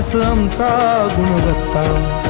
असं आमचा गुणवत्ता.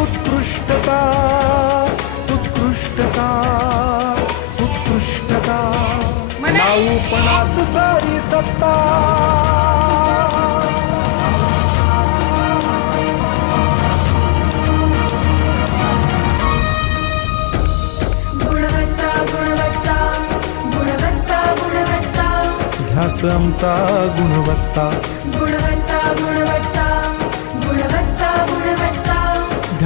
उत्कृष्टता उत्कृष्टता उत्कृष्टता उत्कृष्टता. नाऊ पणास सारी सत्ता. ध्यास आमचा गुणवत्ता गुणवत्ता. गुणवत्ता